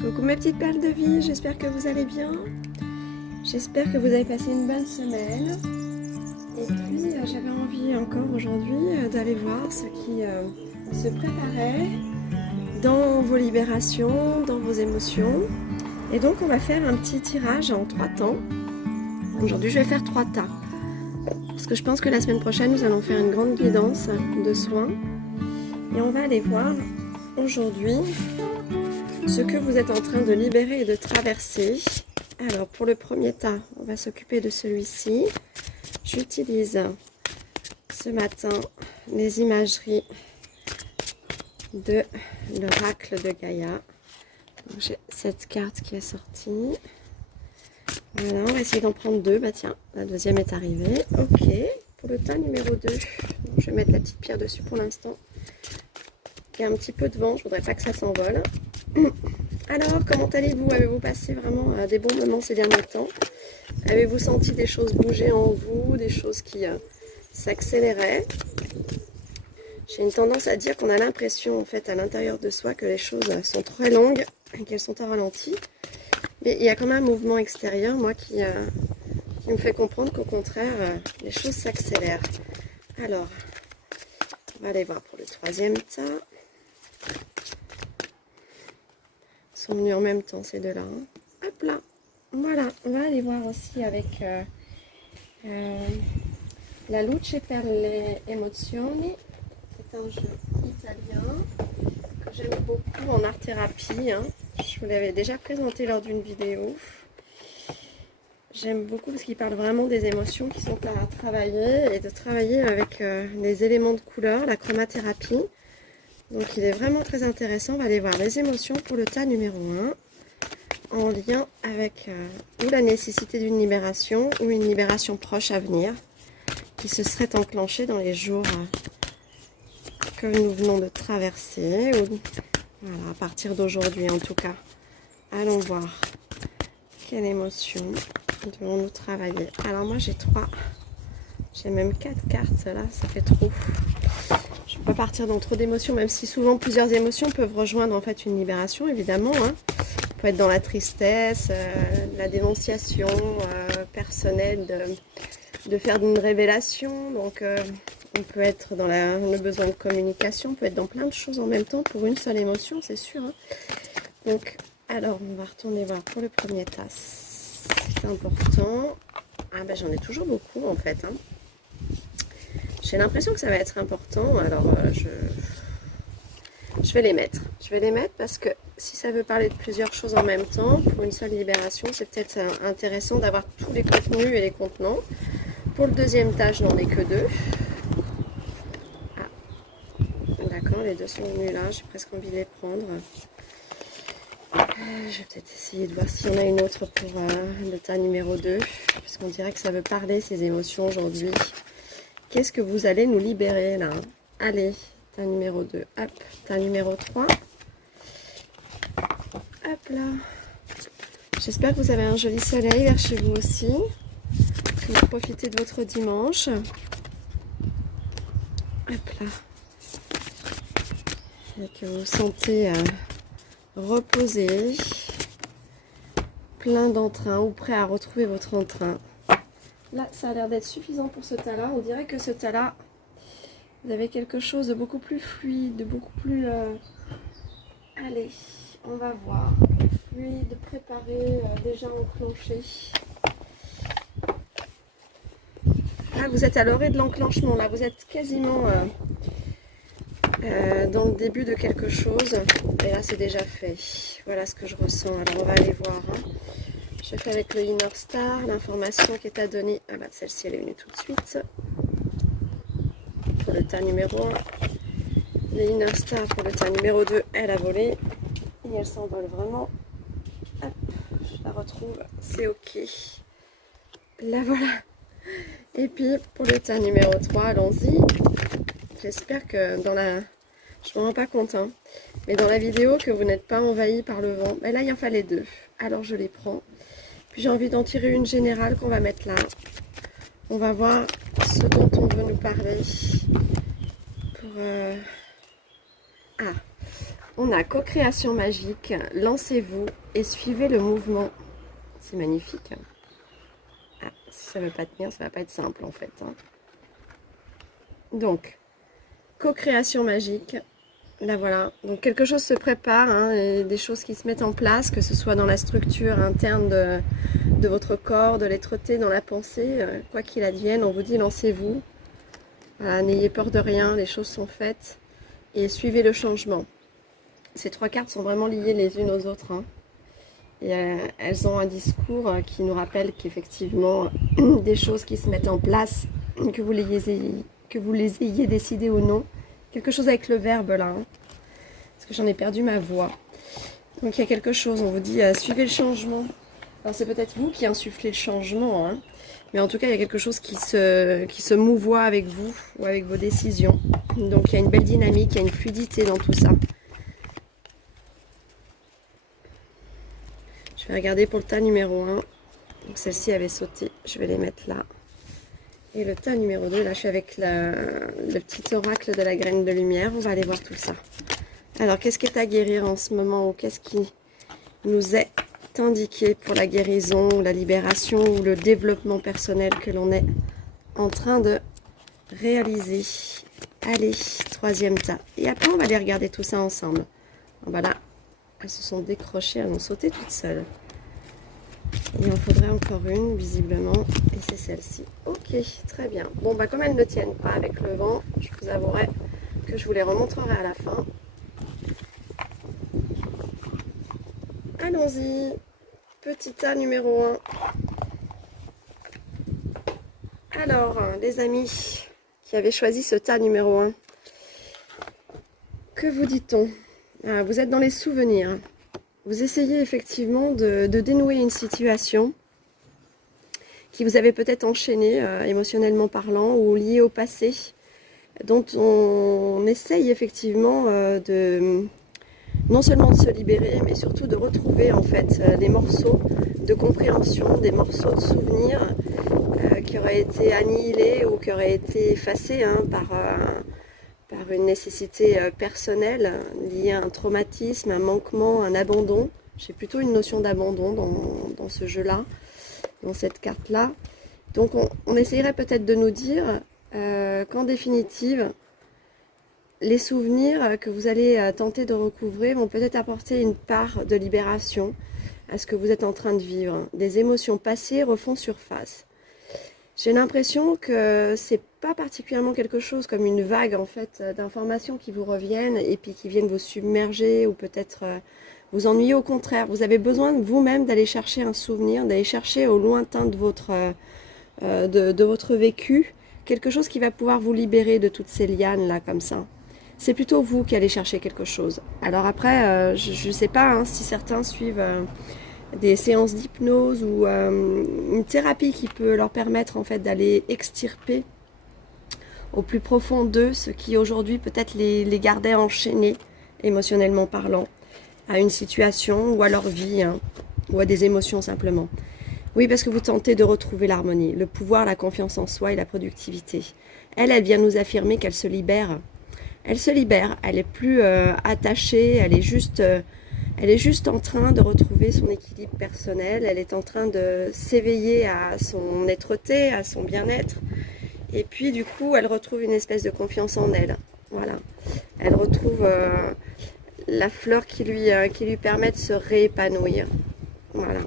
Coucou mes petites perles de vie, j'espère que vous allez bien. J'espère que vous avez passé une bonne semaine. Et puis j'avais envie encore aujourd'hui d'aller voir ce qui se préparait dans vos libérations, dans vos émotions. Et donc on va faire un petit tirage en 3 temps. Aujourd'hui je vais faire 3 tas. Parce que je pense que la semaine prochaine nous allons faire une grande guidance de soins. Et on va aller voir aujourd'hui ce que vous êtes en train de libérer et de traverser. Alors pour le premier tas, on va s'occuper de celui-ci. J'utilise ce matin les imageries de l'oracle de Gaïa. J'ai cette carte qui est sortie. Voilà, on va essayer d'en prendre 2. Bah tiens, la deuxième est arrivée. Ok, pour le tas numéro 2, je vais mettre la petite pierre dessus pour l'instant. Il y a un petit peu de vent, je voudrais pas que ça s'envole. Alors, comment allez-vous? Avez-vous passé vraiment des bons moments ces derniers temps? Avez-vous senti des choses bouger en vous, des choses qui s'accéléraient? J'ai une tendance à dire qu'on a l'impression, en fait, à l'intérieur de soi, que les choses sont très longues et qu'elles sont à ralenti. Mais il y a quand même un mouvement extérieur, moi, qui me fait comprendre qu'au contraire, les choses s'accélèrent. Alors, on va aller voir pour le troisième tas. Ils sont venus en même temps, ces deux-là. Hein. Hop là. Voilà, on va aller voir aussi avec la Luce per le emozioni. C'est un jeu italien que j'aime beaucoup en art-thérapie. Hein. Je vous l'avais déjà présenté lors d'une vidéo. J'aime beaucoup parce qu'il parle vraiment des émotions qui sont à travailler et de travailler avec les éléments de couleur, la chromathérapie. Donc il est vraiment très intéressant. On va aller voir les émotions pour le tas numéro 1 en lien avec ou la nécessité d'une libération ou une libération proche à venir qui se serait enclenchée dans les jours que nous venons de traverser. Voilà, à partir d'aujourd'hui en tout cas. Allons voir quelle émotion devons-nous travailler. Alors moi j'ai même 4 cartes là, ça fait trop. Je ne peux pas partir dans trop d'émotions, même si souvent plusieurs émotions peuvent rejoindre en fait une libération, évidemment. Hein. On peut être dans la tristesse, la dénonciation personnelle de faire une révélation. Donc on peut être dans le besoin de communication, on peut être dans plein de choses en même temps pour une seule émotion, c'est sûr. Hein. Donc, alors on va retourner voir pour le premier tas. C'est important. Ah ben j'en ai toujours beaucoup en fait. Hein. J'ai l'impression que ça va être important, alors je vais les mettre. Je vais les mettre parce que si ça veut parler de plusieurs choses en même temps, pour une seule libération, c'est peut-être intéressant d'avoir tous les contenus et les contenants. Pour le deuxième tas, je n'en ai que 2. Ah, d'accord, les 2 sont venus là, j'ai presque envie de les prendre. Je vais peut-être essayer de voir s'il y en a une autre pour le tas numéro 2, puisqu'on dirait que ça veut parler, ces émotions aujourd'hui. Qu'est-ce que vous allez nous libérer là? Allez, tas numéro 2, hop, tas numéro 3. Hop là. J'espère que vous avez un joli soleil vers chez vous aussi. Que vous profitez de votre dimanche. Hop là. Et que vous vous sentez reposé, plein d'entrain ou prêt à retrouver votre entrain. Là, ça a l'air d'être suffisant pour ce tas-là. On dirait que ce tas-là, vous avez quelque chose de beaucoup plus fluide, de beaucoup plus... Allez, on va voir. Fluide, préparé, déjà enclenché. Là, vous êtes à l'orée de l'enclenchement. Là, vous êtes quasiment dans le début de quelque chose. Et là, c'est déjà fait. Voilà ce que je ressens. Alors, on va aller voir. Hein. Je fais avec le Inner Star, l'information qui est à donner. Ah bah celle-ci elle est venue tout de suite. Pour le tas numéro 1. Le Inner Star pour le tas numéro 2, elle a volé. Et elle s'envole vraiment. Hop, je la retrouve. C'est ok. La voilà. Et puis pour le tas numéro 3, allons-y. J'espère que dans la... Je ne me rends pas compte, hein. Mais dans la vidéo que vous n'êtes pas envahi par le vent. Mais là il en fallait 2. Alors je les prends. Puis j'ai envie d'en tirer une générale qu'on va mettre là. On va voir ce dont on veut nous parler. On a co-création magique, lancez-vous et suivez le mouvement. C'est magnifique. Ah, si ça ne veut pas tenir, ça ne va pas être simple en fait. Donc, co-création magique. Là voilà, donc quelque chose se prépare, hein, et des choses qui se mettent en place, que ce soit dans la structure interne de votre corps, de l'être-té, dans la pensée, quoi qu'il advienne, on vous dit lancez-vous. Voilà, n'ayez peur de rien, les choses sont faites et suivez le changement. Ces 3 cartes sont vraiment liées les unes aux autres, hein. Et elles ont un discours qui nous rappelle qu'effectivement, des choses qui se mettent en place, que vous les ayez décidées ou non. Quelque chose avec le verbe là, hein, parce que j'en ai perdu ma voix. Donc il y a quelque chose, on vous dit suivez le changement. Alors c'est peut-être vous qui insufflez le changement, hein, mais en tout cas il y a quelque chose qui se mouvoie avec vous ou avec vos décisions. Donc il y a une belle dynamique, il y a une fluidité dans tout ça. Je vais regarder pour le tas numéro 1. Donc celle-ci avait sauté, je vais les mettre là. Et le tas numéro 2, là je suis avec le petit oracle de la graine de lumière. On va aller voir tout ça. Alors qu'est-ce qui est à guérir en ce moment, ou qu'est-ce qui nous est indiqué pour la guérison, la libération ou le développement personnel que l'on est en train de réaliser. Allez, 3e tas. Et après on va aller regarder tout ça ensemble. Voilà, elles se sont décrochées, elles ont sauté toutes seules. Il en faudrait encore une, visiblement, et c'est celle-ci. Ok, très bien. Bon, bah comme elles ne tiennent pas avec le vent, je vous avouerai que je vous les remontrerai à la fin. Allons-y. Petit tas numéro 1. Alors, les amis qui avaient choisi ce tas numéro 1, que vous dit-on? Vous êtes dans les souvenirs. Vous essayez effectivement de dénouer une situation qui vous avait peut-être enchaîné émotionnellement parlant ou liée au passé, dont on essaye effectivement non seulement de se libérer, mais surtout de retrouver en fait des morceaux de compréhension, des morceaux de souvenirs qui auraient été annihilés ou qui auraient été effacés, hein, par une nécessité personnelle liée à un traumatisme, un manquement, un abandon. J'ai plutôt une notion d'abandon dans ce jeu-là, dans cette carte-là. Donc on essayerait peut-être de nous dire qu'en définitive, les souvenirs que vous allez tenter de recouvrer vont peut-être apporter une part de libération à ce que vous êtes en train de vivre. Des émotions passées refont surface. J'ai l'impression que c'est pas particulièrement quelque chose comme une vague en fait d'informations qui vous reviennent et puis qui viennent vous submerger ou peut-être vous ennuyer. Au contraire, vous avez besoin vous-même d'aller chercher un souvenir, d'aller chercher au lointain de votre vécu quelque chose qui va pouvoir vous libérer de toutes ces lianes là comme ça. C'est plutôt vous qui allez chercher quelque chose. Alors après, je ne sais pas hein, si certains suivent des séances d'hypnose ou une thérapie qui peut leur permettre en fait d'aller extirper au plus profond d'eux ce qui aujourd'hui peut-être les gardait enchaînés émotionnellement parlant à une situation ou à leur vie hein, ou à des émotions simplement. Oui, parce que vous tentez de retrouver l'harmonie, le pouvoir, la confiance en soi et la productivité. Elle vient nous affirmer qu'elle se libère. Elle se libère, elle est plus attachée, elle est juste en train de retrouver son équilibre personnel, elle est en train de s'éveiller à son être-té, à son bien-être. Et puis du coup, elle retrouve une espèce de confiance en elle. Voilà. Elle retrouve la fleur qui lui permet de se réépanouir. Voilà.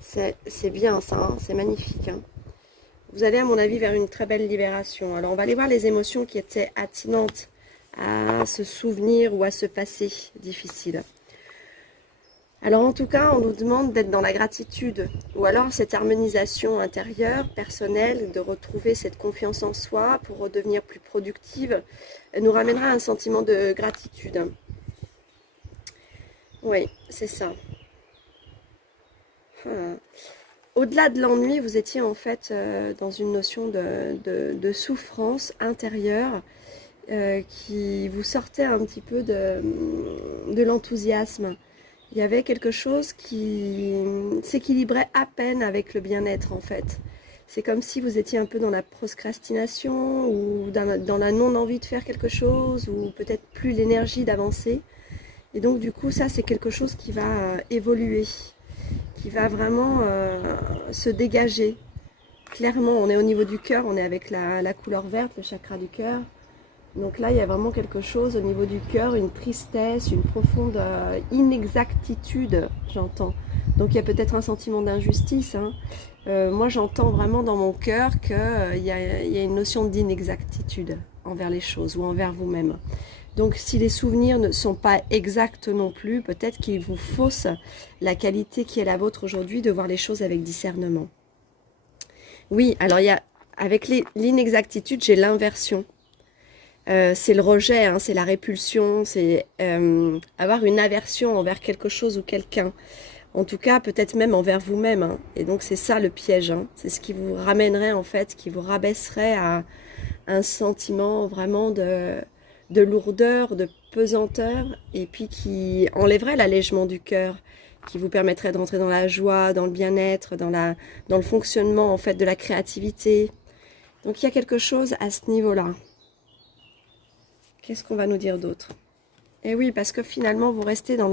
C'est bien ça, hein, c'est magnifique. Hein. Vous allez à mon avis vers une très belle libération. Alors on va aller voir les émotions qui étaient attenantes à ce souvenir ou à ce passé difficile. Alors en tout cas, on nous demande d'être dans la gratitude ou alors cette harmonisation intérieure, personnelle, de retrouver cette confiance en soi pour redevenir plus productive, nous ramènera à un sentiment de gratitude. Oui, c'est ça. Au-delà de l'ennui, vous étiez en fait dans une notion de souffrance intérieure qui vous sortait un petit peu de l'enthousiasme. Il y avait quelque chose qui s'équilibrait à peine avec le bien-être en fait. C'est comme si vous étiez un peu dans la procrastination ou dans la non-envie de faire quelque chose ou peut-être plus l'énergie d'avancer. Et donc du coup, ça c'est quelque chose qui va évoluer, qui va vraiment se dégager. Clairement, on est au niveau du cœur, on est avec la couleur verte, le chakra du cœur. Donc là, il y a vraiment quelque chose au niveau du cœur, une tristesse, une profonde inexactitude, j'entends. Donc il y a peut-être un sentiment d'injustice. Hein. Moi, j'entends vraiment dans mon cœur qu'il y a une notion d'inexactitude envers les choses ou envers vous-même. Donc si les souvenirs ne sont pas exacts non plus, peut-être qu'ils vous faussent la qualité qui est la vôtre aujourd'hui de voir les choses avec discernement. Oui, alors il y a, avec l'inexactitude, j'ai l'inversion. C'est le rejet, hein, c'est la répulsion, c'est avoir une aversion envers quelque chose ou quelqu'un. En tout cas, peut-être même envers vous-même. Hein. Et donc c'est ça le piège. Hein. C'est ce qui vous ramènerait en fait, qui vous rabaisserait à un sentiment vraiment de lourdeur, de pesanteur, et puis qui enlèverait l'allègement du cœur, qui vous permettrait de rentrer dans la joie, dans le bien-être, dans le fonctionnement en fait de la créativité. Donc il y a quelque chose à ce niveau-là. Qu'est-ce qu'on va nous dire d'autre? Eh oui, parce que finalement, vous restez dans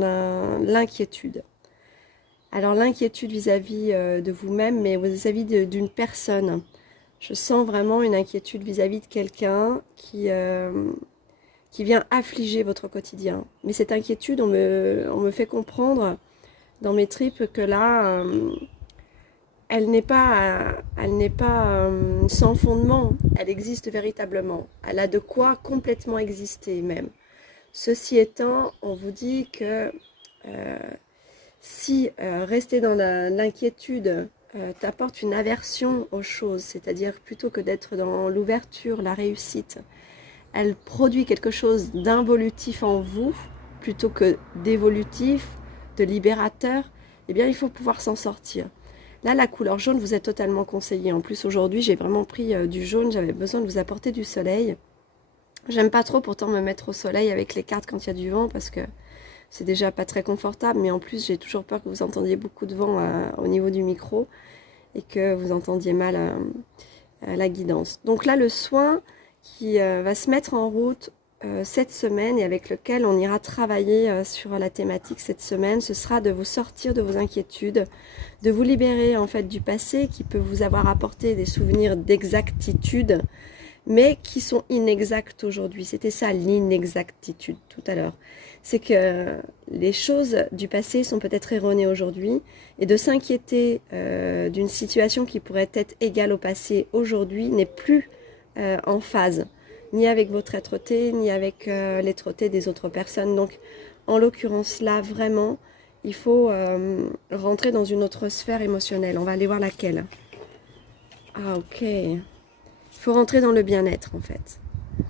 l'inquiétude. Alors l'inquiétude vis-à-vis de vous-même, mais vis-à-vis d'une personne. Je sens vraiment une inquiétude vis-à-vis de quelqu'un qui vient affliger votre quotidien. Mais cette inquiétude, on me fait comprendre dans mes tripes que là, elle n'est pas sans fondement, elle existe véritablement. Elle a de quoi complètement exister même. Ceci étant, on vous dit que si rester dans l'inquiétude t'apporte une aversion aux choses, c'est-à-dire plutôt que d'être dans l'ouverture, la réussite, elle produit quelque chose d'involutif en vous, plutôt que d'évolutif, de libérateur, eh bien il faut pouvoir s'en sortir. Là, la couleur jaune vous est totalement conseillée. En plus, aujourd'hui, j'ai vraiment pris du jaune. J'avais besoin de vous apporter du soleil. J'aime pas trop pourtant me mettre au soleil avec les cartes quand il y a du vent parce que c'est déjà pas très confortable. Mais en plus, j'ai toujours peur que vous entendiez beaucoup de vent au niveau du micro et que vous entendiez mal la guidance. Donc là, le soin qui va se mettre en route cette semaine et avec lequel on ira travailler sur la thématique cette semaine, ce sera de vous sortir de vos inquiétudes, de vous libérer en fait du passé qui peut vous avoir apporté des souvenirs d'exactitude, mais qui sont inexacts aujourd'hui. C'était ça l'inexactitude tout à l'heure. C'est que les choses du passé sont peut-être erronées aujourd'hui et de s'inquiéter d'une situation qui pourrait être égale au passé aujourd'hui n'est plus en phase, ni avec votre être-té, ni avec l'être-té des autres personnes. Donc, en l'occurrence là, vraiment, il faut rentrer dans une autre sphère émotionnelle. On va aller voir laquelle. Ah, ok. Il faut rentrer dans le bien-être, en fait.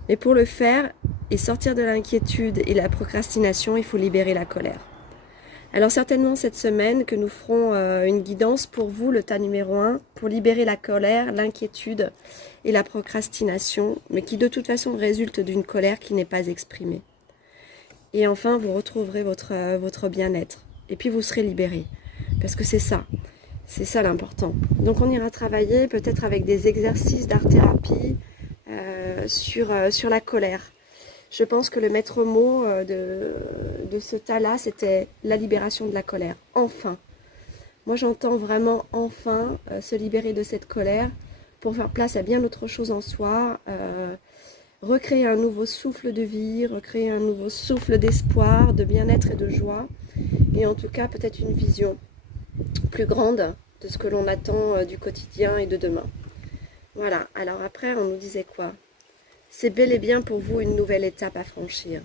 Mais pour le faire, et sortir de l'inquiétude et la procrastination, il faut libérer la colère. Alors certainement cette semaine que nous ferons une guidance pour vous, le tas numéro 1, pour libérer la colère, l'inquiétude et la procrastination, mais qui de toute façon résulte d'une colère qui n'est pas exprimée. Et enfin, vous retrouverez votre bien-être. Et puis vous serez libéré. Parce que c'est ça l'important. Donc on ira travailler peut-être avec des exercices d'art-thérapie sur la colère. Je pense que le maître mot de ce tas-là, c'était la libération de la colère. Enfin. Moi, j'entends vraiment enfin se libérer de cette colère pour faire place à bien autre chose en soi, recréer un nouveau souffle de vie, recréer un nouveau souffle d'espoir, de bien-être et de joie. Et en tout cas, peut-être une vision plus grande de ce que l'on attend du quotidien et de demain. Voilà. Alors après, on nous disait quoi ? C'est bel et bien pour vous une nouvelle étape à franchir.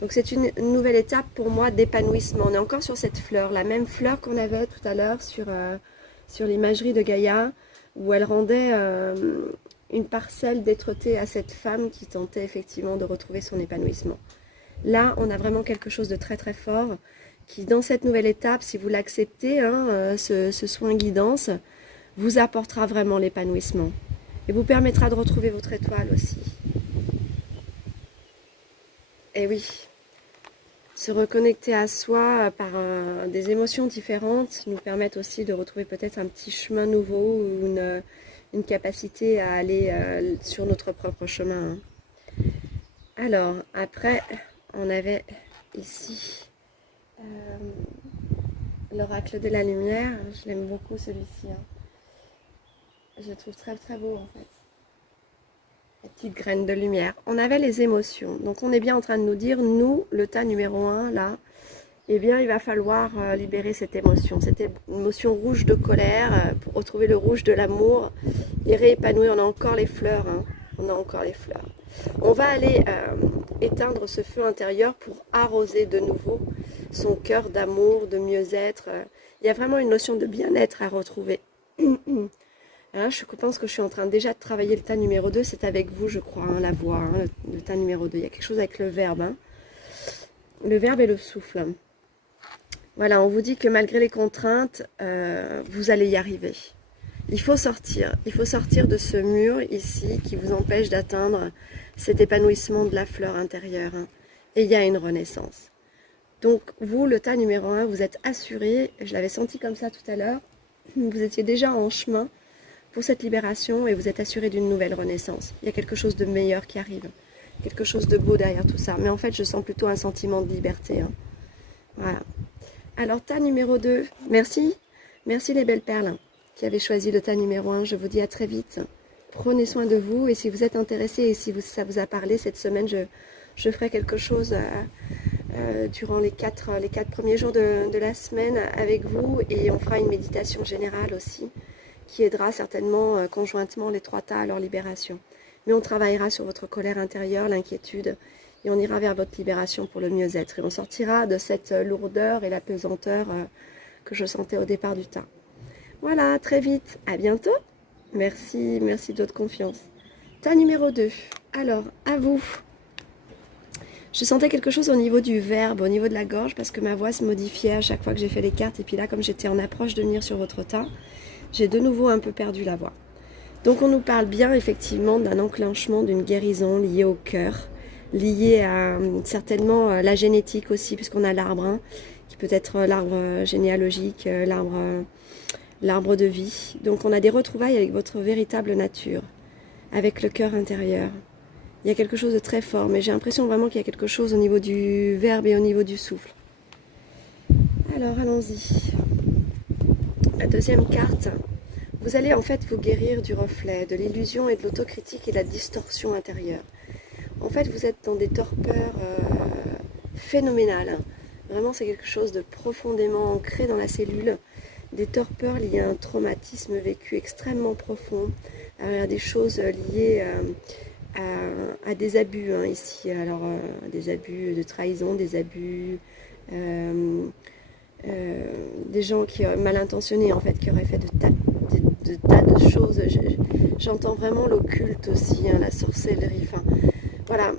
Donc c'est une nouvelle étape pour moi d'épanouissement. On est encore sur cette fleur, la même fleur qu'on avait tout à l'heure sur l'imagerie de Gaïa, où elle rendait une parcelle d'être-té à cette femme qui tentait effectivement de retrouver son épanouissement. Là, on a vraiment quelque chose de très très fort qui, dans cette nouvelle étape, si vous l'acceptez, ce soin guidance, vous apportera vraiment l'épanouissement et vous permettra de retrouver votre étoile aussi. Et oui, se reconnecter à soi par des émotions différentes nous permettent aussi de retrouver peut-être un petit chemin nouveau ou une capacité à aller sur notre propre chemin. Alors, après, on avait ici l'oracle de la lumière. Je l'aime beaucoup celui-ci. Hein. Je le trouve très très beau en fait. La petite graine de lumière. On avait les émotions. Donc on est bien en train de nous dire, nous, le tas numéro 1, là, eh bien il va falloir libérer cette émotion. Cette émotion rouge de colère, pour retrouver le rouge de l'amour et réépanouir. On a encore les fleurs. Hein. On a encore les fleurs. On va aller éteindre ce feu intérieur pour arroser de nouveau son cœur d'amour, de mieux-être. Il y a vraiment une notion de bien-être à retrouver. Là, je pense que je suis en train déjà de travailler le tas numéro 2. C'est avec vous, je crois, hein, la voix, hein, le tas numéro 2. Il y a quelque chose avec le verbe. Hein. Le verbe et le souffle. Voilà, on vous dit que malgré les contraintes, vous allez y arriver. Il faut sortir de ce mur ici qui vous empêche d'atteindre cet épanouissement de la fleur intérieure. Hein. Et il y a une renaissance. Donc vous, le tas numéro 1, vous êtes assuré, je l'avais senti comme ça tout à l'heure, vous étiez déjà en chemin pour cette libération et vous êtes assuré d'une nouvelle renaissance. Il y a quelque chose de meilleur qui arrive, quelque chose de beau derrière tout ça. Mais en fait, je sens plutôt un sentiment de liberté. Hein. Voilà. Alors, tas numéro 2, merci. Merci les belles perles qui avez choisi le tas numéro 1. Je vous dis à très vite. Prenez soin de vous et si vous êtes intéressé et si ça vous a parlé cette semaine, je ferai quelque chose durant les 4 premiers jours de la semaine avec vous et on fera une méditation générale aussi qui aidera certainement conjointement les 3 tas à leur libération. Mais on travaillera sur votre colère intérieure, l'inquiétude, et on ira vers votre libération pour le mieux-être. Et on sortira de cette lourdeur et la pesanteur que je sentais au départ du tas. Voilà, très vite, à bientôt. Merci de votre confiance. Tas numéro 2, alors, à vous. Je sentais quelque chose au niveau du verbe, au niveau de la gorge, parce que ma voix se modifiait à chaque fois que j'ai fait les cartes. Et puis là, comme j'étais en approche de venir sur votre tas, j'ai de nouveau un peu perdu la voix. Donc on nous parle bien effectivement d'un enclenchement, d'une guérison liée au cœur, liée à certainement la génétique aussi, puisqu'on a l'arbre, hein, qui peut être l'arbre généalogique, l'arbre de vie. Donc on a des retrouvailles avec votre véritable nature, avec le cœur intérieur. Il y a quelque chose de très fort, mais j'ai l'impression vraiment qu'il y a quelque chose au niveau du verbe et au niveau du souffle. Alors allons-y. La deuxième carte, vous allez en fait vous guérir du reflet, de l'illusion et de l'autocritique et de la distorsion intérieure. En fait, vous êtes dans des torpeurs phénoménales. Vraiment, c'est quelque chose de profondément ancré dans la cellule. Des torpeurs liées à un traumatisme vécu extrêmement profond, à des choses liées à des abus hein, ici. Alors, des abus de trahison, des abus... des gens qui mal intentionnés en fait, qui auraient fait de tas de choses. J'entends vraiment l'occulte aussi, hein, la sorcellerie. Enfin, voilà,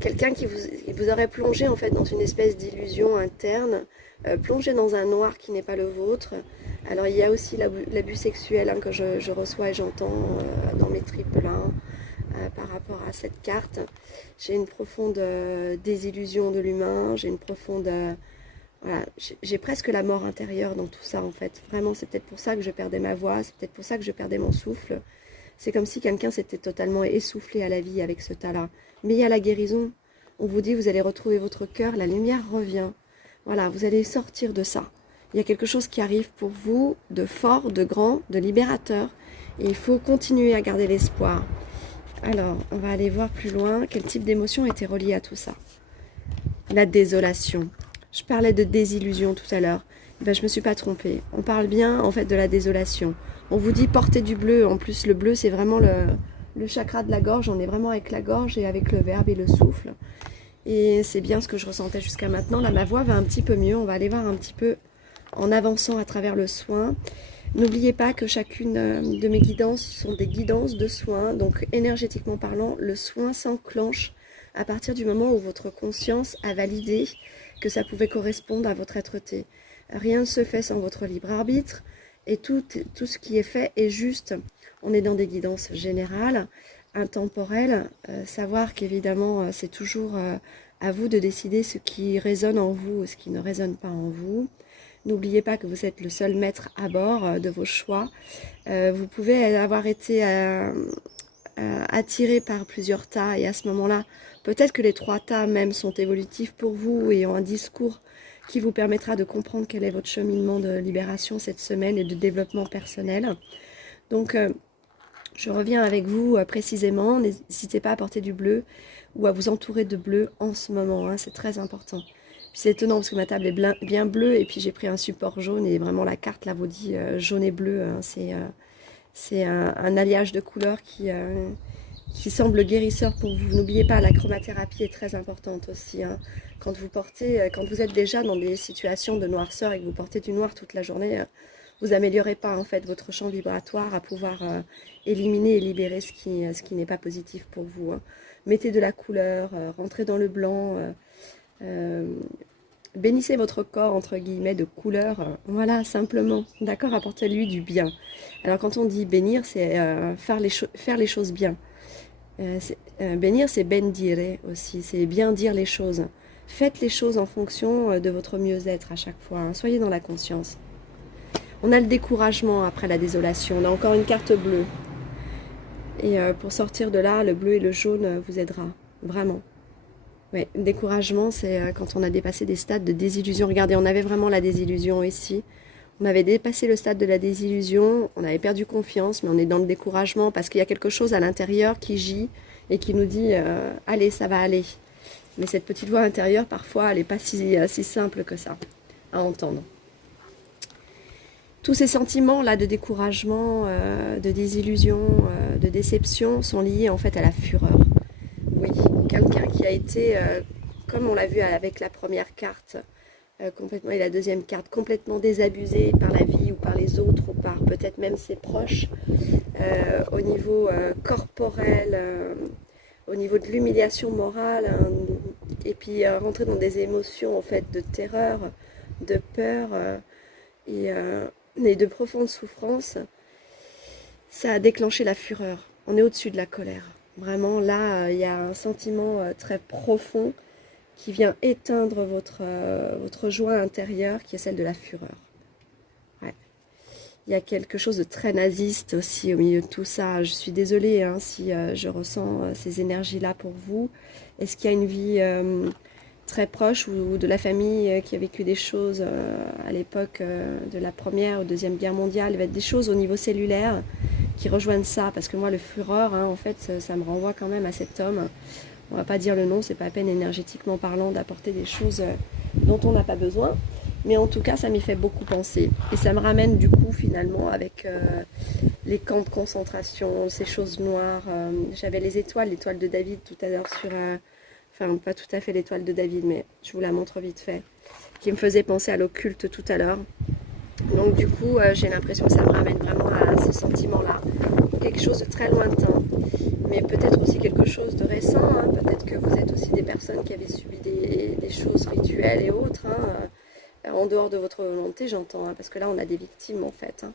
quelqu'un qui vous aurait plongé en fait dans une espèce d'illusion interne, plongé dans un noir qui n'est pas le vôtre. Alors il y a aussi l'abus sexuel hein, que je reçois et j'entends dans mes triples par rapport à cette carte. J'ai une profonde désillusion de l'humain, j'ai une profonde... Voilà, j'ai presque la mort intérieure dans tout ça en fait. Vraiment, c'est peut-être pour ça que je perdais ma voix, c'est peut-être pour ça que je perdais mon souffle. C'est comme si quelqu'un s'était totalement essoufflé à la vie avec ce tas-là. Mais il y a la guérison. On vous dit, vous allez retrouver votre cœur, la lumière revient. Voilà, vous allez sortir de ça. Il y a quelque chose qui arrive pour vous de fort, de grand, de libérateur. Et il faut continuer à garder l'espoir. Alors, on va aller voir plus loin quel type d'émotion était relié à tout ça. La désolation. Je parlais de désillusion tout à l'heure. Ben, je ne me suis pas trompée. On parle bien en fait de la désolation. On vous dit porter du bleu. En plus, le bleu, c'est vraiment le chakra de la gorge. On est vraiment avec la gorge et avec le verbe et le souffle. Et c'est bien ce que je ressentais jusqu'à maintenant. Là, ma voix va un petit peu mieux. On va aller voir un petit peu en avançant à travers le soin. N'oubliez pas que chacune de mes guidances sont des guidances de soins. Donc, énergétiquement parlant, le soin s'enclenche à partir du moment où votre conscience a validé que ça pouvait correspondre à votre être-té. Rien ne se fait sans votre libre arbitre et tout ce qui est fait est juste. On est dans des guidances générales, intemporelles, savoir qu'évidemment c'est toujours à vous de décider ce qui résonne en vous et ce qui ne résonne pas en vous. N'oubliez pas que vous êtes le seul maître à bord de vos choix. Vous pouvez avoir été attiré par plusieurs tas, et à ce moment-là, peut-être que les 3 tas même sont évolutifs pour vous et ont un discours qui vous permettra de comprendre quel est votre cheminement de libération cette semaine et de développement personnel. Donc, je reviens avec vous précisément. N'hésitez pas à porter du bleu ou à vous entourer de bleu en ce moment, hein, c'est très important. C'est étonnant parce que ma table est bien bleue et puis j'ai pris un support jaune et vraiment la carte là vous dit jaune et bleu. Hein, c'est un alliage de couleurs qui semble guérisseur pour vous. N'oubliez pas, la chromathérapie est très importante aussi. Hein. Quand vous êtes déjà dans des situations de noirceur et que vous portez du noir toute la journée, vous n'améliorez pas en fait votre champ vibratoire à pouvoir éliminer et libérer ce qui n'est pas positif pour vous. Hein. Mettez de la couleur, rentrez dans le blanc, bénissez votre corps entre guillemets de couleur, voilà simplement, d'accord, apportez-lui du bien. Alors quand on dit bénir, c'est faire les choses bien. Bénir, c'est bendire aussi, c'est bien dire les choses. Faites les choses en fonction de votre mieux-être à chaque fois, hein. Soyez dans la conscience. On a le découragement après la désolation, on a encore une carte bleue. Et pour sortir de là, le bleu et le jaune vous aidera, vraiment. Ouais, le découragement, c'est quand on a dépassé des stades de désillusion. Regardez, on avait vraiment la désillusion ici. On avait dépassé le stade de la désillusion, on avait perdu confiance, mais on est dans le découragement parce qu'il y a quelque chose à l'intérieur qui gît et qui nous dit « Allez, ça va aller ». Mais cette petite voix intérieure, parfois, elle n'est pas si simple que ça à entendre. Tous ces sentiments-là de découragement, de désillusion, de déception sont liés en fait à la fureur. Oui, quelqu'un qui a été, comme on l'a vu avec la première carte, complètement, et la deuxième carte, complètement désabusé par la vie ou par les autres ou par peut-être même ses proches, au niveau corporel, au niveau de l'humiliation morale, hein, et puis rentrer dans des émotions en fait de terreur, de peur et de profonde souffrance, ça a déclenché la fureur. On est au-dessus de la colère. Vraiment, là, il y a un sentiment très profond qui vient éteindre votre joie intérieure, qui est celle de la fureur. Ouais. Il y a quelque chose de très naziste aussi au milieu de tout ça. Je suis désolée hein, si je ressens ces énergies-là pour vous. Est-ce qu'il y a une vie très proche ou de la famille qui a vécu des choses à l'époque de la Première ou Deuxième Guerre mondiale? Il va y avoir des choses au niveau cellulaire qui rejoignent ça, parce que moi, le fureur, hein, en fait, ça me renvoie quand même à cet homme. On va pas dire le nom, c'est pas à peine énergétiquement parlant d'apporter des choses dont on n'a pas besoin. Mais en tout cas, ça m'y fait beaucoup penser. Et ça me ramène du coup finalement avec les camps de concentration, ces choses noires. J'avais l'étoile de David tout à l'heure sur... enfin, pas tout à fait l'étoile de David, mais je vous la montre vite fait. Qui me faisait penser à l'occulte tout à l'heure. Donc du coup, j'ai l'impression que ça me ramène vraiment à ce sentiment-là. Quelque chose de très lointain. Mais peut-être aussi quelque chose de récent, hein. Peut-être que vous êtes aussi des personnes qui avaient subi des choses rituelles et autres, hein, en dehors de votre volonté, j'entends, hein, parce que là on a des victimes en fait. Hein.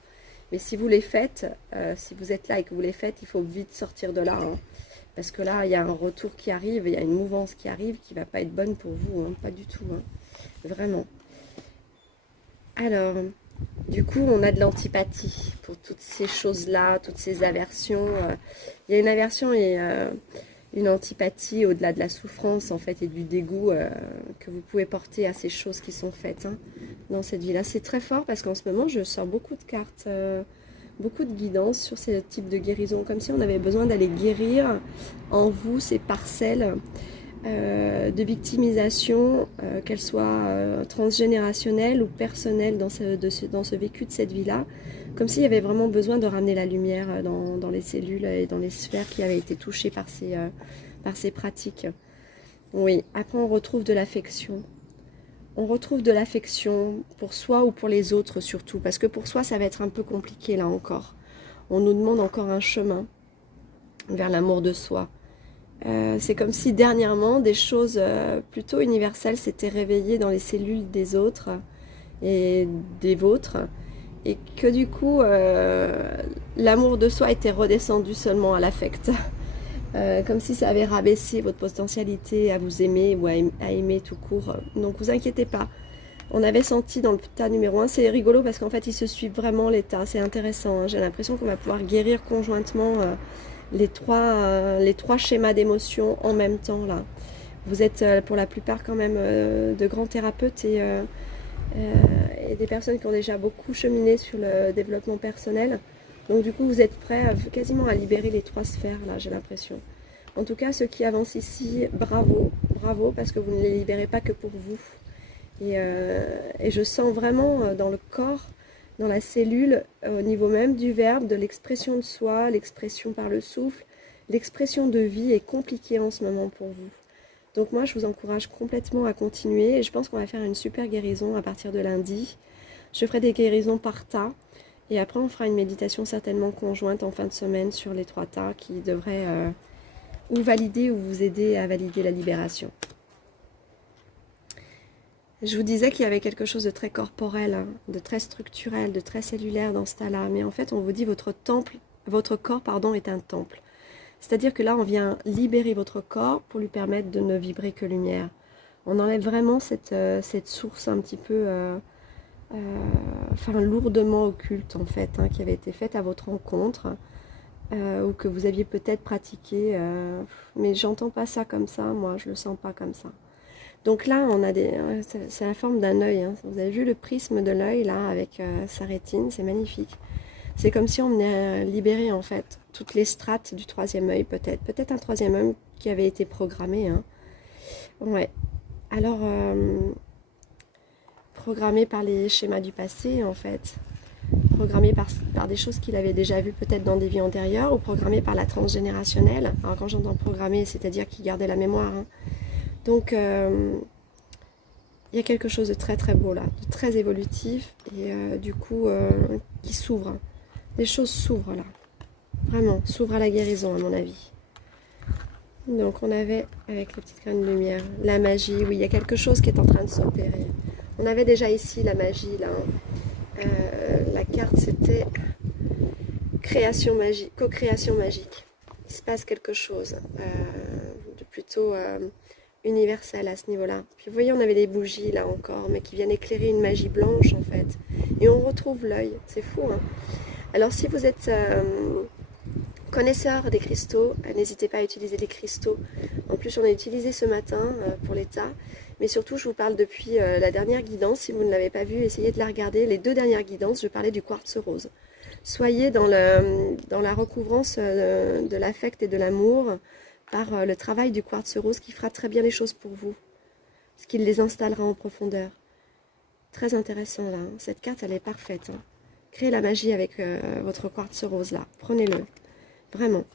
Mais si vous les faites, si vous êtes là et que vous les faites, il faut vite sortir de là, hein, parce que là il y a un retour qui arrive, il y a une mouvance qui arrive qui ne va pas être bonne pour vous, hein, pas du tout, hein, vraiment. Alors... Du coup, on a de l'antipathie pour toutes ces choses-là, toutes ces aversions. Il y a une aversion et une antipathie au-delà de la souffrance, en fait, et du dégoût que vous pouvez porter à ces choses qui sont faites hein, dans cette vie-là. C'est très fort parce qu'en ce moment, je sors beaucoup de cartes, beaucoup de guidance sur ce type de guérison, comme si on avait besoin d'aller guérir en vous ces parcelles de victimisation, qu'elle soit transgénérationnelle ou personnelle dans ce vécu de cette vie-là, comme s'il y avait vraiment besoin de ramener la lumière dans les cellules et dans les sphères qui avaient été touchées par ces pratiques. Oui, après on retrouve de l'affection. On retrouve de l'affection pour soi ou pour les autres surtout, parce que pour soi ça va être un peu compliqué là encore. On nous demande encore un chemin vers l'amour de soi. C'est comme si dernièrement des choses plutôt universelles s'étaient réveillées dans les cellules des autres et des vôtres, et que du coup l'amour de soi était redescendu seulement à l'affect, comme si ça avait rabaissé votre potentialité à vous aimer ou à aimer tout court. Donc vous inquiétez pas, on avait senti dans le tas numéro 1, c'est rigolo parce qu'en fait ils se suivent vraiment les tas, c'est intéressant, hein. J'ai l'impression qu'on va pouvoir guérir conjointement les trois schémas d'émotions en même temps là. Vous êtes pour la plupart quand même de grands thérapeutes et des personnes qui ont déjà beaucoup cheminé sur le développement personnel. Donc du coup, vous êtes prêts quasiment à libérer les trois sphères, là, j'ai l'impression. En tout cas, ceux qui avancent ici, bravo, bravo, parce que vous ne les libérez pas que pour vous. Et je sens vraiment dans le corps, dans la cellule, au niveau même du verbe, de l'expression de soi, l'expression par le souffle, l'expression de vie est compliquée en ce moment pour vous. Donc moi, je vous encourage complètement à continuer et je pense qu'on va faire une super guérison à partir de lundi. Je ferai des guérisons par tas et après on fera une méditation certainement conjointe en fin de semaine sur les trois tas qui devraient ou valider ou vous aider à valider la libération. Je vous disais qu'il y avait quelque chose de très corporel, hein, de très structurel, de très cellulaire dans ce tas-là. Mais en fait, on vous dit votre corps, est un temple. C'est-à-dire que là, on vient libérer votre corps pour lui permettre de ne vibrer que lumière. On enlève vraiment cette source un petit peu, lourdement occulte en fait, hein, qui avait été faite à votre rencontre, ou que vous aviez peut-être pratiqué. Mais j'entends pas ça comme ça, moi, je le sens pas comme ça. Donc là, on a c'est la forme d'un œil. Hein. Vous avez vu le prisme de l'œil là avec sa rétine, c'est magnifique. C'est comme si on venait libérer en fait toutes les strates du troisième œil peut-être. Peut-être un troisième œil qui avait été programmé. Hein. Ouais. Alors, programmé par les schémas du passé en fait. Programmé par des choses qu'il avait déjà vues peut-être dans des vies antérieures ou programmé par la transgénérationnelle. Alors quand j'entends programmé, c'est-à-dire qu'il gardait la mémoire. Hein. Donc, il y a quelque chose de très très beau là, de très évolutif et du coup qui s'ouvre. Les choses s'ouvrent là, vraiment, s'ouvrent à la guérison à mon avis. Donc on avait, avec les petites graines de lumière, la magie, oui, il y a quelque chose qui est en train de s'opérer. On avait déjà ici la magie là. La carte c'était création magique, co-création magique. Il se passe quelque chose de plutôt universel à ce niveau-là. Puis vous voyez, on avait des bougies là encore, mais qui viennent éclairer une magie blanche en fait. Et on retrouve l'œil, c'est fou. Hein. Alors si vous êtes connaisseur des cristaux, n'hésitez pas à utiliser des cristaux. En plus, on a utilisé ce matin pour l'état. Mais surtout, je vous parle depuis la dernière guidance. Si vous ne l'avez pas vue, essayez de la regarder. Les deux dernières guidances, je parlais du quartz rose. Soyez dans la recouvrance de l'affect et de l'amour par le travail du quartz rose qui fera très bien les choses pour vous. Ce qui les installera en profondeur. Très intéressant là. Hein. Cette carte, elle est parfaite. Hein. Créez la magie avec votre quartz rose là. Prenez-le. Vraiment.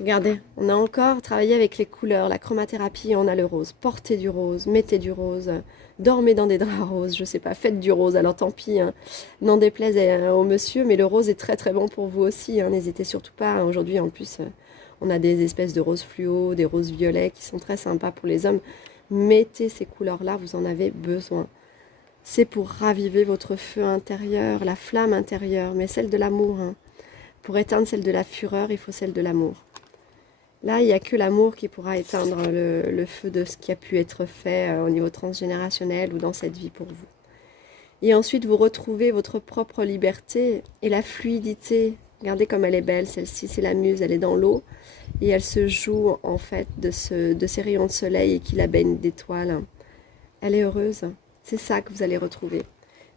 Regardez, on a encore travaillé avec les couleurs, la chromathérapie, on a le rose. Portez du rose, mettez du rose, dormez dans des draps roses, je sais pas, faites du rose, alors tant pis, hein. N'en déplaise au monsieur, mais le rose est très très bon pour vous aussi, hein. N'hésitez surtout pas, hein. Aujourd'hui en plus, on a des espèces de roses fluo, des roses violets qui sont très sympas pour les hommes. Mettez ces couleurs-là, vous en avez besoin. C'est pour raviver votre feu intérieur, la flamme intérieure, mais celle de l'amour, hein. Pour éteindre celle de la fureur, il faut celle de l'amour. Là, il n'y a que l'amour qui pourra éteindre le feu de ce qui a pu être fait au niveau transgénérationnel ou dans cette vie pour vous. Et ensuite, vous retrouvez votre propre liberté et la fluidité. Regardez comme elle est belle, celle-ci, c'est la muse, elle est dans l'eau. Et elle se joue en fait de ces rayons de soleil et qui la baignent d'étoiles. Elle est heureuse. C'est ça que vous allez retrouver.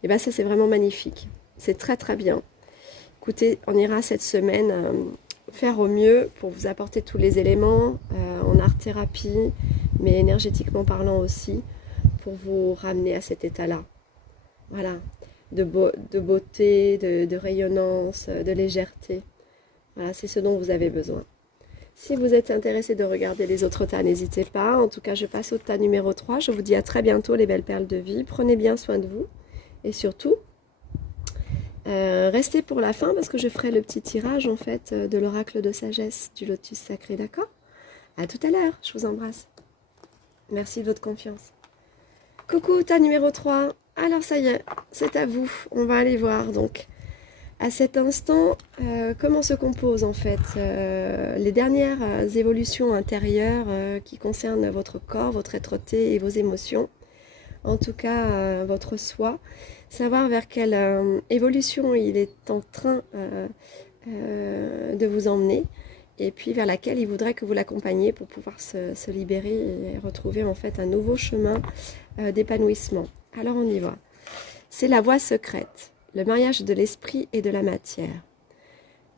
Et bien ça, c'est vraiment magnifique. C'est très très bien. Écoutez, on ira cette semaine faire au mieux pour vous apporter tous les éléments en art-thérapie, mais énergétiquement parlant aussi, pour vous ramener à cet état-là. Voilà, de beauté, de rayonnance, de légèreté. Voilà, c'est ce dont vous avez besoin. Si vous êtes intéressé de regarder les autres tas, n'hésitez pas. En tout cas, je passe au tas numéro 3. Je vous dis à très bientôt, les belles perles de vie. Prenez bien soin de vous. Et surtout, restez pour la fin parce que je ferai le petit tirage en fait de l'oracle de sagesse du lotus sacré, d'accord? À tout à l'heure, je vous embrasse. Merci de votre confiance. Coucou, tas numéro 3. Alors ça y est, c'est à vous. On va aller voir donc à cet instant comment se composent en fait les dernières évolutions intérieures qui concernent votre corps, votre être-té et vos émotions. En tout cas, votre soi. Savoir vers quelle évolution il est en train de vous emmener, et puis vers laquelle il voudrait que vous l'accompagniez pour pouvoir se libérer et retrouver en fait un nouveau chemin d'épanouissement. Alors on y va. C'est la voie secrète, le mariage de l'esprit et de la matière.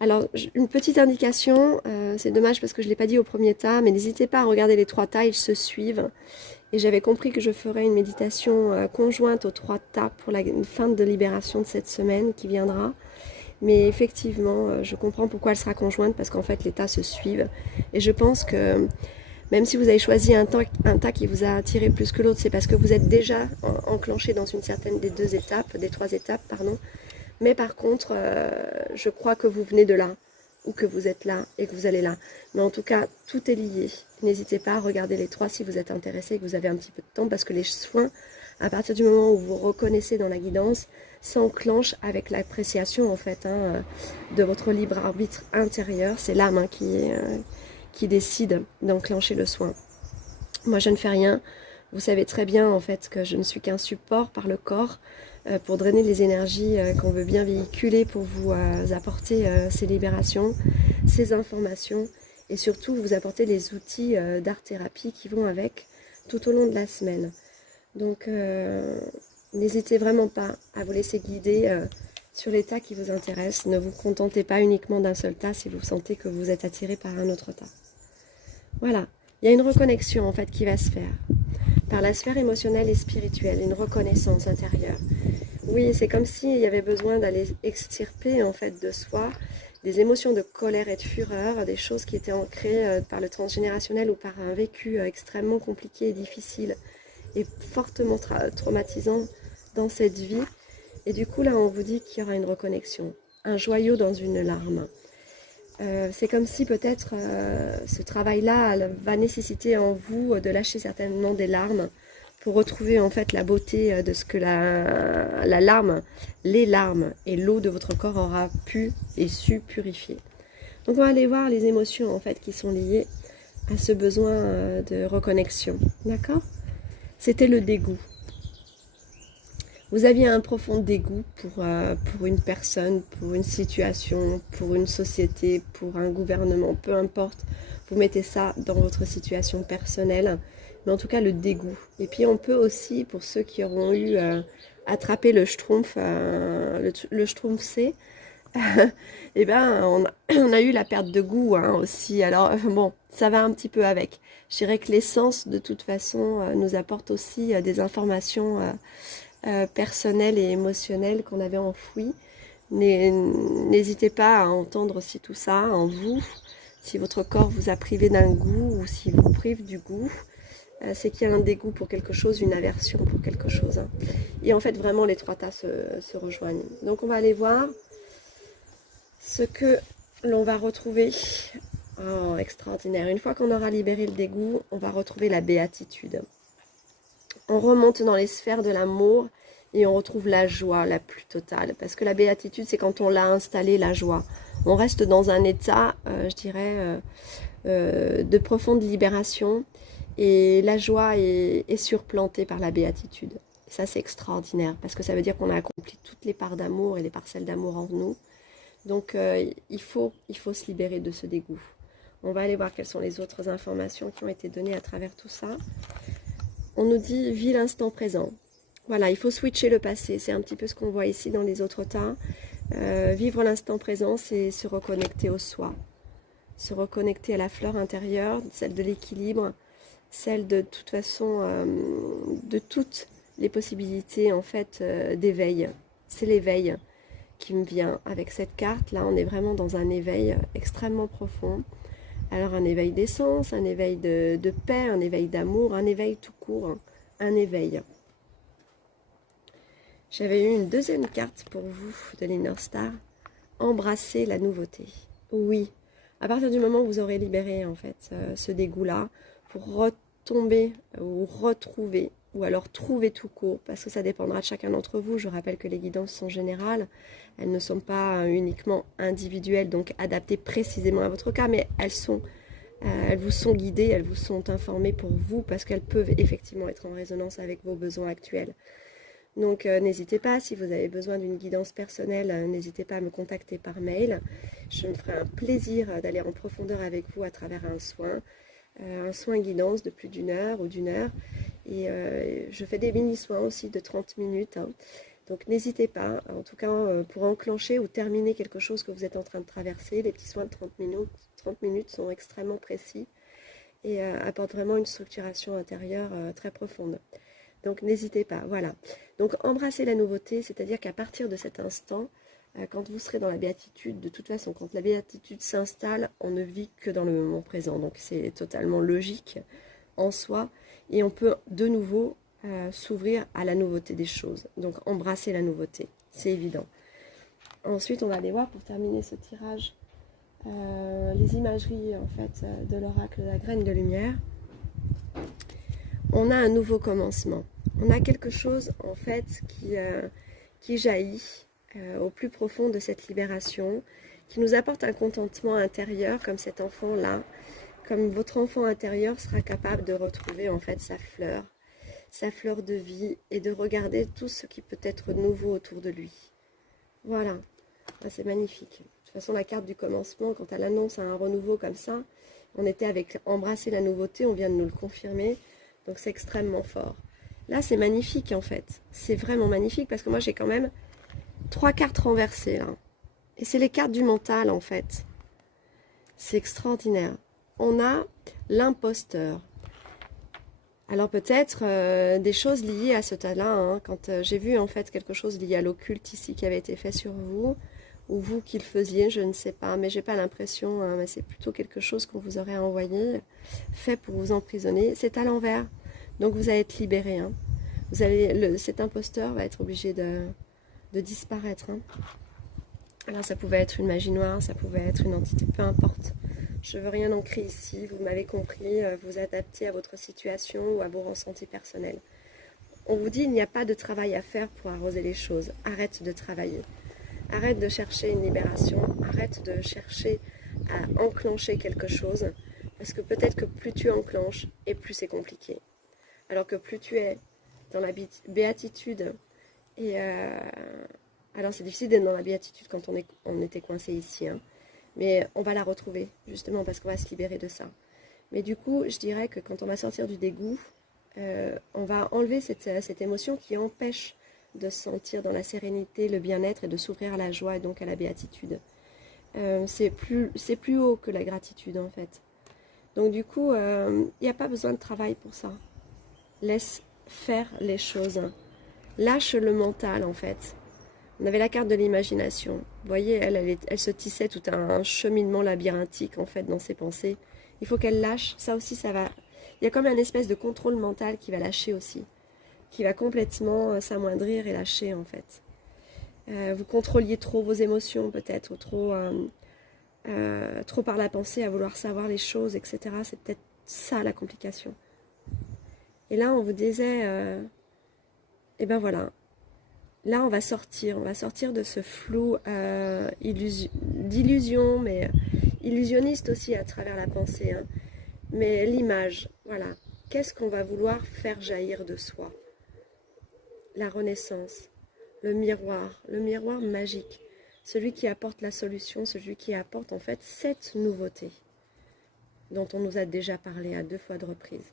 Alors, une petite indication, c'est dommage parce que je ne l'ai pas dit au premier tas, mais n'hésitez pas à regarder les 3 tas, ils se suivent. Et j'avais compris que je ferais une méditation conjointe aux 3 tas pour une fin de libération de cette semaine qui viendra. Mais effectivement, je comprends pourquoi elle sera conjointe, parce qu'en fait, les tas se suivent. Et je pense que même si vous avez choisi un tas qui vous a attiré plus que l'autre, c'est parce que vous êtes déjà enclenché dans une certaine des 3 étapes, pardon. Mais par contre, je crois que vous venez de là, ou que vous êtes là, et que vous allez là. Mais en tout cas, tout est lié. N'hésitez pas à regarder les 3 si vous êtes intéressé et que vous avez un petit peu de temps, parce que les soins, à partir du moment où vous reconnaissez dans la guidance, s'enclenchent avec l'appréciation en fait de votre libre arbitre intérieur. C'est l'âme qui décide d'enclencher le soin. Moi, je ne fais rien. Vous savez très bien en fait que je ne suis qu'un support par le corps pour drainer les énergies qu'on veut bien véhiculer pour vous apporter ces libérations, ces informations et surtout vous apporter les outils d'art-thérapie qui vont avec tout au long de la semaine. Donc n'hésitez vraiment pas à vous laisser guider sur les tas qui vous intéressent. Ne vous contentez pas uniquement d'un seul tas si vous sentez que vous êtes attiré par un autre tas. Voilà, il y a une reconnexion en fait qui va se faire par la sphère émotionnelle et spirituelle, une reconnaissance intérieure. Oui, c'est comme s'il y avait besoin d'aller extirper en fait de soi des émotions de colère et de fureur, des choses qui étaient ancrées par le transgénérationnel ou par un vécu extrêmement compliqué et difficile et fortement traumatisant dans cette vie. Et du coup là on vous dit qu'il y aura une reconnexion, un joyau dans une larme. C'est comme si peut-être ce travail-là va nécessiter en vous de lâcher certainement des larmes pour retrouver en fait la beauté de ce que la larme, les larmes et l'eau de votre corps aura pu et su purifier. Donc on va aller voir les émotions en fait qui sont liées à ce besoin de reconnexion. D'accord ? C'était le dégoût. Vous aviez un profond dégoût pour une personne, pour une situation, pour une société, pour un gouvernement, peu importe. Vous mettez ça dans votre situation personnelle, mais en tout cas le dégoût. Et puis on peut aussi, pour ceux qui auront eu attrapé le Schtroumpf, le Schtroumpf C, eh ben on a eu la perte de goût aussi. Alors bon, ça va un petit peu avec. Je dirais que l'essence de toute façon nous apporte aussi des informations personnelles et émotionnelles qu'on avait enfouies. N'hésitez pas à entendre aussi tout ça en vous. Si votre corps vous a privé d'un goût ou s'il vous prive du goût, c'est qu'il y a un dégoût pour quelque chose, une aversion pour quelque chose. Et en fait, vraiment, les 3 tas se rejoignent. Donc, on va aller voir ce que l'on va retrouver. Oh, extraordinaire. Une fois qu'on aura libéré le dégoût, on va retrouver la béatitude. On remonte dans les sphères de l'amour et on retrouve la joie la plus totale. Parce que la béatitude, c'est quand on l'a installée, la joie. On reste dans un état, je dirais, de profonde libération. Et la joie est surplantée par la béatitude. Et ça, c'est extraordinaire. Parce que ça veut dire qu'on a accompli toutes les parts d'amour et les parcelles d'amour en nous. Donc, il faut se libérer de ce dégoût. On va aller voir quelles sont les autres informations qui ont été données à travers tout ça. On nous dit « vis l'instant présent ». Voilà, il faut switcher le passé. C'est un petit peu ce qu'on voit ici dans les autres tas. Vivre l'instant présent, c'est se reconnecter au soi. Se reconnecter à la fleur intérieure, celle de l'équilibre, celle de toute façon, de toutes les possibilités en fait d'éveil. C'est l'éveil qui me vient avec cette carte. Là, on est vraiment dans un éveil extrêmement profond. Alors un éveil d'essence, un éveil de paix, un éveil d'amour, un éveil tout court, un éveil. J'avais eu une deuxième carte pour vous de l'Inner Star. Embrasser la nouveauté. Oui, à partir du moment où vous aurez libéré en fait ce dégoût-là, pour retomber ou retrouver, ou alors trouver tout court, parce que ça dépendra de chacun d'entre vous. Je rappelle que les guidances sont générales, elles ne sont pas uniquement individuelles, donc adaptées précisément à votre cas, mais elles vous sont guidées, elles vous sont informées pour vous, parce qu'elles peuvent effectivement être en résonance avec vos besoins actuels. Donc n'hésitez pas, si vous avez besoin d'une guidance personnelle, n'hésitez pas à me contacter par mail. Je me ferai un plaisir d'aller en profondeur avec vous à travers un soin guidance de plus d'une heure ou d'une heure. Et je fais des mini-soins aussi de 30 minutes. Hein. Donc n'hésitez pas, en tout cas pour enclencher ou terminer quelque chose que vous êtes en train de traverser, les petits soins de 30 minutes sont extrêmement précis et apportent vraiment une structuration intérieure très profonde. Donc n'hésitez pas, voilà. Donc embrassez la nouveauté, c'est-à-dire qu'à partir de cet instant, quand vous serez dans la béatitude, de toute façon, quand la béatitude s'installe, on ne vit que dans le moment présent. Donc c'est totalement logique en soi et on peut de nouveau s'ouvrir à la nouveauté des choses. Donc embrasser la nouveauté, c'est évident. Ensuite, on va aller voir pour terminer ce tirage les imageries en fait de l'oracle de la graine de lumière. On a un nouveau commencement. On a quelque chose en fait qui jaillit au plus profond de cette libération, qui nous apporte un contentement intérieur comme cet enfant-là, comme votre enfant intérieur sera capable de retrouver en fait sa fleur de vie et de regarder tout ce qui peut être nouveau autour de lui. Voilà, c'est magnifique. De toute façon, la carte du commencement, quand elle annonce un renouveau comme ça, on était avec embrasser la nouveauté, on vient de nous le confirmer, donc c'est extrêmement fort. Là, c'est magnifique en fait, c'est vraiment magnifique parce que moi j'ai quand même 3 cartes renversées là. Et c'est les cartes du mental en fait. C'est extraordinaire. On a l'imposteur. Alors peut-être des choses liées à ce tas-là, hein, quand j'ai vu en fait quelque chose lié à l'occulte ici qui avait été fait sur vous, ou vous qui le faisiez, je ne sais pas, mais j'ai pas l'impression, hein, mais c'est plutôt quelque chose qu'on vous aurait envoyé, fait pour vous emprisonner. C'est à l'envers, donc vous allez être libéré. Hein. Cet imposteur va être obligé de disparaître. Hein. Alors ça pouvait être une magie noire, ça pouvait être une entité, peu importe. Je ne veux rien ancrer ici, vous m'avez compris, vous adaptez à votre situation ou à vos ressentis personnels. On vous dit, il n'y a pas de travail à faire pour arroser les choses. Arrête de travailler. Arrête de chercher une libération. Arrête de chercher à enclencher quelque chose. Parce que peut-être que plus tu enclenches, et plus c'est compliqué. Alors que plus tu es dans la béatitude, et alors c'est difficile d'être dans la béatitude quand on était coincé ici, hein. Mais on va la retrouver, justement, parce qu'on va se libérer de ça. Mais du coup, je dirais que quand on va sortir du dégoût, on va enlever cette émotion qui empêche de se sentir dans la sérénité, le bien-être et de s'ouvrir à la joie et donc à la béatitude. C'est plus haut que la gratitude, en fait. Donc du coup, il n'y a pas besoin de travail pour ça. Laisse faire les choses. Lâche le mental, en fait. On avait la carte de l'imagination. Vous voyez, elle se tissait tout un cheminement labyrinthique, en fait, dans ses pensées. Il faut qu'elle lâche. Ça aussi, ça va... Il y a comme une espèce de contrôle mental qui va lâcher aussi. Qui va complètement s'amoindrir et lâcher, en fait. Vous contrôliez trop vos émotions, peut-être, ou trop par la pensée à vouloir savoir les choses, etc. C'est peut-être ça, la complication. Et là, on vous disait... et ben voilà... Là, on va sortir de ce flou d'illusion, mais illusionniste aussi à travers la pensée. Hein. Mais l'image, voilà. Qu'est-ce qu'on va vouloir faire jaillir de soi? La renaissance, le miroir magique, celui qui apporte la solution, celui qui apporte en fait cette nouveauté dont on nous a déjà parlé à 2 fois de reprise.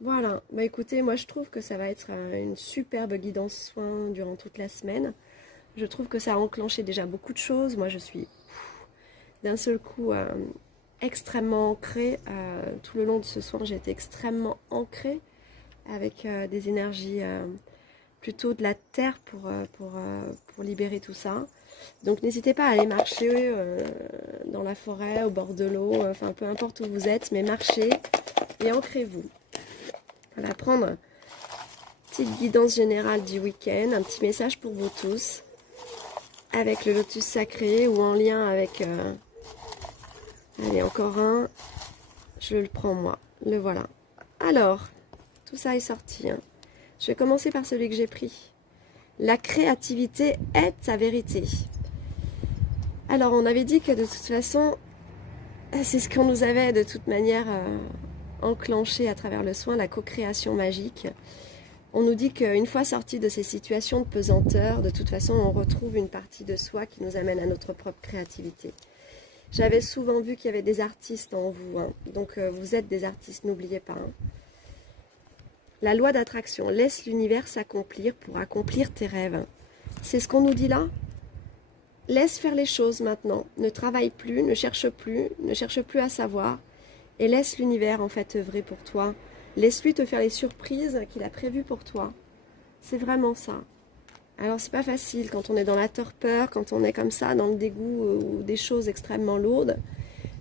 Voilà, bah écoutez, moi je trouve que ça va être une superbe guidance soin durant toute la semaine. Je trouve que ça a enclenché déjà beaucoup de choses. Moi je suis d'un seul coup extrêmement ancrée. Tout le long de ce soin, j'ai été extrêmement ancrée avec des énergies plutôt de la terre pour libérer tout ça. Donc n'hésitez pas à aller marcher dans la forêt, au bord de l'eau, enfin peu importe où vous êtes, mais marchez et ancrez-vous. On va prendre une petite guidance générale du week-end, un petit message pour vous tous, avec le lotus sacré ou en lien avec... allez, encore un, je le prends moi, le voilà. Alors, tout ça est sorti. Hein. Je vais commencer par celui que j'ai pris. La créativité est sa vérité. Alors, on avait dit que de toute façon, c'est ce qu'on nous avait de toute manière... enclenché à travers le soin, la co-création magique. On nous dit qu'une fois sorti de ces situations de pesanteur, de toute façon, on retrouve une partie de soi qui nous amène à notre propre créativité. J'avais souvent vu qu'il y avait des artistes en vous, hein. Donc vous êtes des artistes, n'oubliez pas. Hein. La loi d'attraction, laisse l'univers s'accomplir pour accomplir tes rêves. C'est ce qu'on nous dit là. Laisse faire les choses maintenant, ne travaille plus, ne cherche plus à savoir, et laisse l'univers en fait œuvrer pour toi. Laisse-lui te faire les surprises qu'il a prévues pour toi. C'est vraiment ça. Alors c'est pas facile quand on est dans la torpeur, quand on est comme ça, dans le dégoût ou des choses extrêmement lourdes,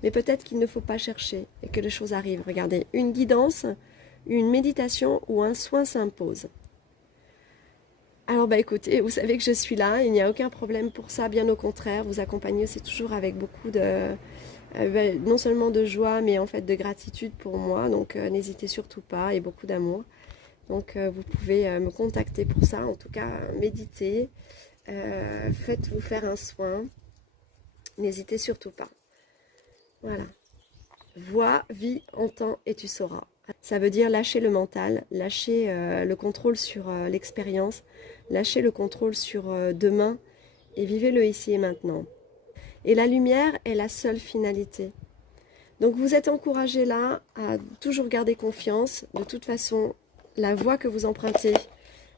mais peut-être qu'il ne faut pas chercher et que les choses arrivent. Regardez, une guidance, une méditation ou un soin s'impose. Alors bah écoutez, vous savez que je suis là, il n'y a aucun problème pour ça, bien au contraire, vous accompagner c'est toujours avec beaucoup de, non seulement de joie, mais en fait de gratitude pour moi, donc n'hésitez surtout pas, et beaucoup d'amour. Donc vous pouvez me contacter pour ça, en tout cas méditez, faites-vous faire un soin, n'hésitez surtout pas. Voilà, vois, vis, entends et tu sauras. Ça veut dire lâcher le mental, lâcher le contrôle sur l'expérience, lâchez le contrôle sur demain et vivez-le ici et maintenant. Et la lumière est la seule finalité. Donc vous êtes encouragés là à toujours garder confiance. De toute façon, la voie que vous empruntez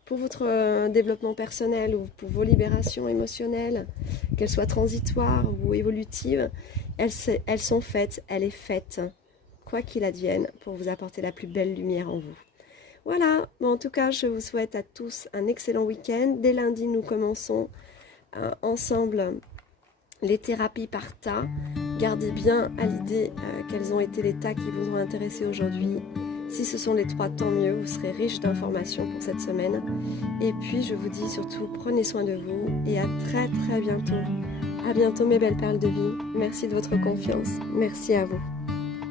pour votre développement personnel ou pour vos libérations émotionnelles, qu'elles soient transitoires ou évolutives, elles sont faites, elle est faite, quoi qu'il advienne, pour vous apporter la plus belle lumière en vous. Voilà, bon, en tout cas, je vous souhaite à tous un excellent week-end. Dès lundi, nous commençons ensemble les thérapies par tas. Gardez bien à l'idée quels ont été les tas qui vous ont intéressé aujourd'hui. Si ce sont les 3, tant mieux, vous serez riche d'informations pour cette semaine. Et puis, je vous dis surtout, prenez soin de vous et à très très bientôt. À bientôt mes belles perles de vie. Merci de votre confiance. Merci à vous.